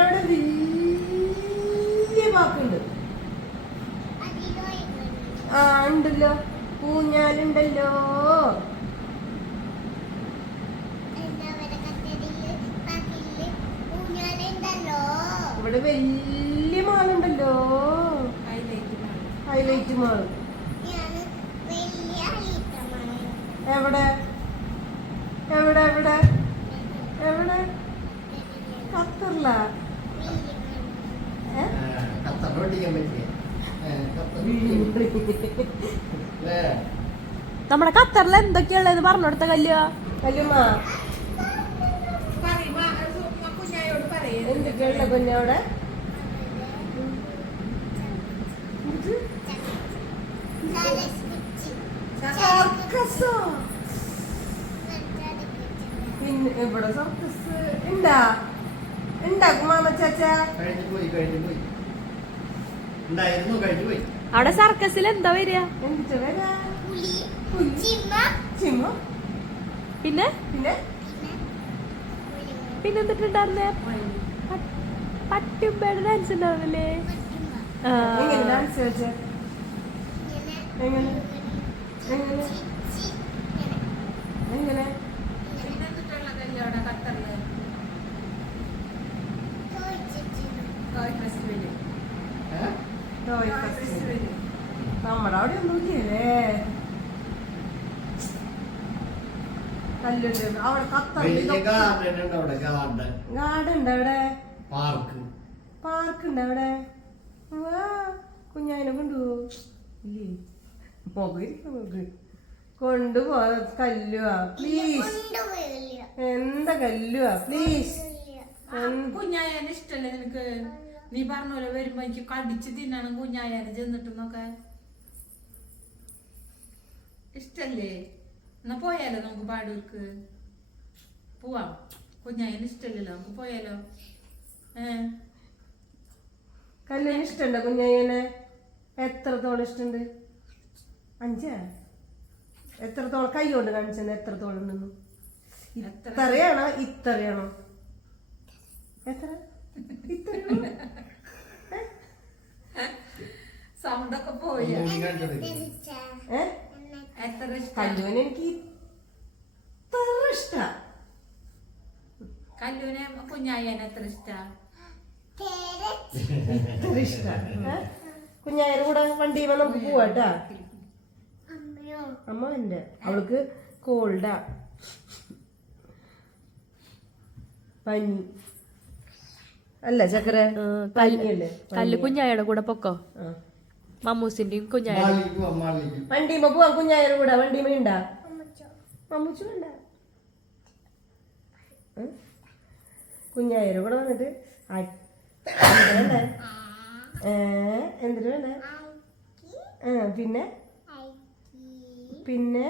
അവിടെ വലിയ വാക്കുണ്ട്. ആ ഉണ്ടല്ലോ. പൂഞ്ഞാലുണ്ടല്ലോ ഇവിടെ വലിയ മാളുണ്ടല്ലോ. ഹൈലൈറ്റ് മാൾ എവിടെ? എവിടെ എവിടെ എവിടെ ഖത്തറില നമ്മടെ ഖത്തറിൽ എന്തൊക്കെയുള്ളത് പറഞ്ഞു കൊടുത്ത കല്ലുക കല്ലുമ്മ എന്തൊക്കെയുള്ള കുഞ്ഞവിടെ സർക്കസോ ഇവിടെ സർക്കസ് ഉണ്ടാ ഉണ്ടാക്കും മാമ ചാച്ച. അവിടെ സർക്കസിൽ എന്താ വരിക? പിന്നെ? പിന്നെ? പിന്നെ എന്തിട്ടുണ്ടായിരുന്നേ? പട്ടുമ്പേടെ ഡാൻസ് ഉണ്ടാവില്ലേ? ഡാൻസ് എങ്ങനെ എങ്ങനെ? നമ്മുടെ അവിടെ ഒന്നും ഇല്ലേ കല്ലുണ്ട്. അവിടെ വലിയ ഖത്തറിൽ ഗാർഡൻ ഉണ്ട് അവിടെ ഗാർഡൻ ഗാർഡൻ ഉണ്ട് അവിടെ. പാർക്ക് പാർക്ക് ഉണ്ട് അവിടെ. വാ കുഞ്ഞാനെ കൊണ്ടുപോ ഇല്ലേ? പോകിരിക്കും നോക്ക്. കൊണ്ടുപോ കല്ലുവാ പ്ലീസ് എന്താ കല്ലുവാ പ്ലീസ് കുഞ്ഞായ ഇഷ്ടല്ലേ നിനക്ക്? നീ പറഞ്ഞ പോലെ വരുമ്പോ എനിക്ക് കടിച്ച് തിന്നണം കുഞ്ഞായാലും ചെന്നിട്ടെന്നൊക്കെ. ഇഷ്ടല്ലേ? എന്നാ പോയാലോ നമുക്ക് പാടൂർക്ക്? പോവാം. കുഞ്ഞായാലും ഇഷ്ടല്ലല്ലോ നമുക്ക് പോയാലോ? ഏ? കല്യാണം ഇഷ്ടമുണ്ടോ കുഞ്ഞായനെ? എത്രത്തോളം ഇഷ്ടമുണ്ട് അഞ്ചാ? എത്രത്തോളം കൈ കൊണ്ട് കാണിച്ചത് എത്രത്തോളം ഇത്രയാണോ? ഇത്രയാണോ? എത്ര? സൗണ്ടൊക്കെ പോയ. കല്ലുവിന് എനിക്ക് ഇത്ര ഇഷ്ട. കല്ലൂനെ കുഞ്ഞായാൻ എത്ര ഇഷ്ട? ഇത്ര ഇഷ്ട. കുഞ്ഞായനെ കൂടെ വണ്ടി നമുക്ക് പോവാട്ടാ അമ്മ എന്റെ അവൾക്ക് കോൾഡാ. പനി. അല്ല ചക്കര. കല്ലുകുഞ്ഞായുടെ കല്ല് കുഞ്ഞായുടെ കൂടെ പൊക്കോ. മമ്മൂസിന്റെയും കുഞ്ഞായ വണ്ടിയുമ്പോ പോവാം കുഞ്ഞായനെ കൂടെ. വണ്ടിയുമ്പോ ഉണ്ടാ മമ്മൂച്ചു വേണ്ട ഏ? കൂടെ വന്നിട്ട് വേണ്ടേ? ഏ എന്തിനു വേണ്ടേ? ആ പിന്നെ? പിന്നെ?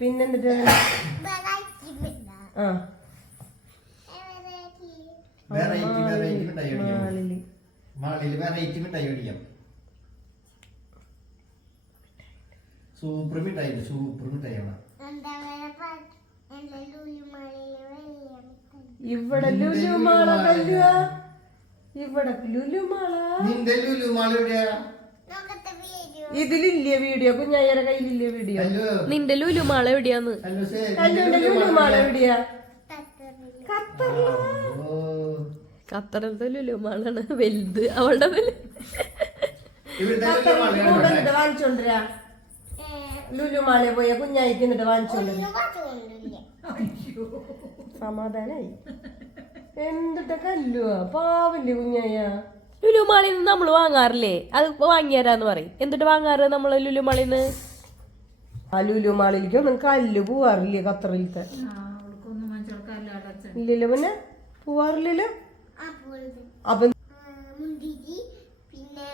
പിന്നെ എന്നിട്ട് ആ. വെറൈറ്റി വെറൈറ്റി മിഠായി അടിക്കാം മാളിൽ. മാളിൽ വെറൈറ്റി മിഠായി അടിക്കാം സൂപ്പർ മിഠായി സൂപ്പർ മിഠായി ആണ്. ഇവിടെ ലുലുമാള ഇവിടെ ലുലുമാള നിന്റെ ലുലുമാള എവിടെയാ ഇതിലില്ലേ വീഡിയോ കുഞ്ഞായയുടെ കയ്യിലില്ല വീഡിയോ നിന്റെ ലുലുമാള എവിടെയാന്ന്? കല്ലുവിന്റെ ലുലുമാള എവിടെയാ? ഖത്തറിലത്തെ ലുലുമാളാണ് വലുത്. അവളുടെ വലു ഇവിടുത്തെ ലുലു ഖത്തറിൽ മാൾ കൂടെ എന്നിട്ട് വാങ്ങിച്ചോണ്ടിരാ? ലുലുമാളെ പോയ. കുഞ്ഞായിക്ക് എന്നിട്ട് വാങ്ങിച്ചോണ്ടിരാ സമാധാനായി. എന്തിട്ട കല്ലുവാ? പാവില്ലേ കുഞ്ഞായ. ലുലുമാളിൽ നിന്ന് നമ്മൾ വാങ്ങാറില്ലേ? അത് വാങ്ങിയരാന്ന് പറയും. എന്നിട്ട് വാങ്ങാറ് നമ്മൾ ലുലുമാളിൽ നിന്ന് ആ ലുലുമാളിലേക്ക് ഒന്നും കല്ല് പോവാറില്ലേ ഖത്തറിലത്തെ? ഇല്ലല്ലോ പിന്നെ പോവാറില്ലല്ലോ? അപ്പൊ മുന്തിരി പിന്നെ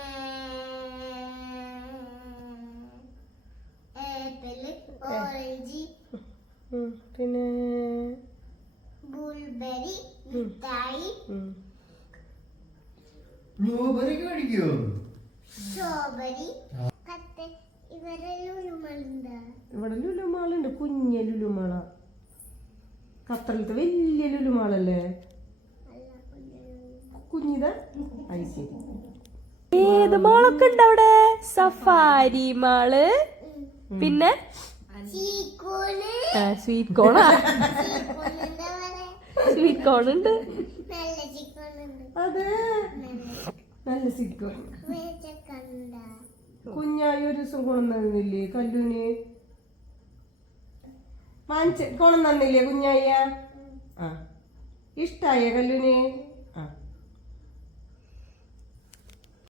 ആപ്പിൾ ഓറഞ്ച് പിന്നെ ബുൾബെറി മിഠായി. ബ്ലൂബെറി കഴിക്കോ? സ്ട്രോബെറി ഇവിടെ ലുലുമാളുണ്ട് കുഞ്ഞ ലുലുമാള. ഖത്തറിലത്തെ വലിയ ലുലുമാളല്ലേ? കുഞ്ഞിതാ? ശരി ഏത് മാളൊക്കെ ഉണ്ട് അവിടെ? Safari mall. പിന്നെ? സ്വീറ്റ് കോണാ സ്വീറ്റ് കോൺ ഉണ്ട് അതെ. നല്ല സിക്കോ കുഞ്ഞായി ഒരു ദിവസം കൊണ്ടുവന്നില്ലേ കല്ലുന്? വാങ്ങിച്ച് കൊണ്ടുവന്നില്ലേ കുഞ്ഞായ ആ. ഇഷ്ടായ കല്ലുന്?